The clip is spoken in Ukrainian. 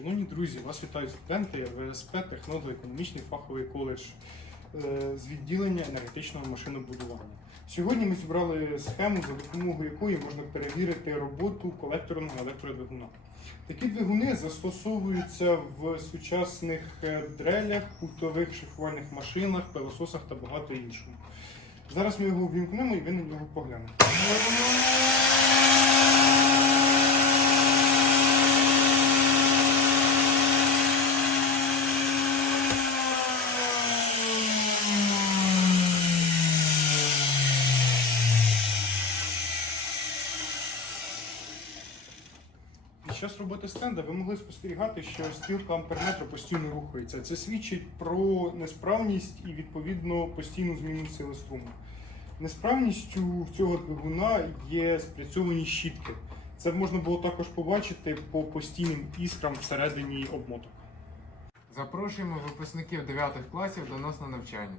Шановні друзі, вас вітають студенти ВСП Технолого-економічний фаховий коледж е, з відділення енергетичного машинобудування. Сьогодні ми зібрали схему, за допомогою якої можна перевірити роботу колекторного електродвигуна. Такі двигуни застосовуються в сучасних е, дрелях, кутових шифувальних машинах, пилососах та багато іншого. Зараз ми його ввімкнемо і ви на нього поглянете. Час роботи стенда ви могли спостерігати, що стрілка амперметра постійно рухається. Це свідчить про несправність і відповідно постійну зміну сили струму. Несправністю цього двигуна є спрацьовані щітки. Це можна було також побачити по постійним іскрам всередині обмоток. Запрошуємо випускників 9 класів до нас на навчання.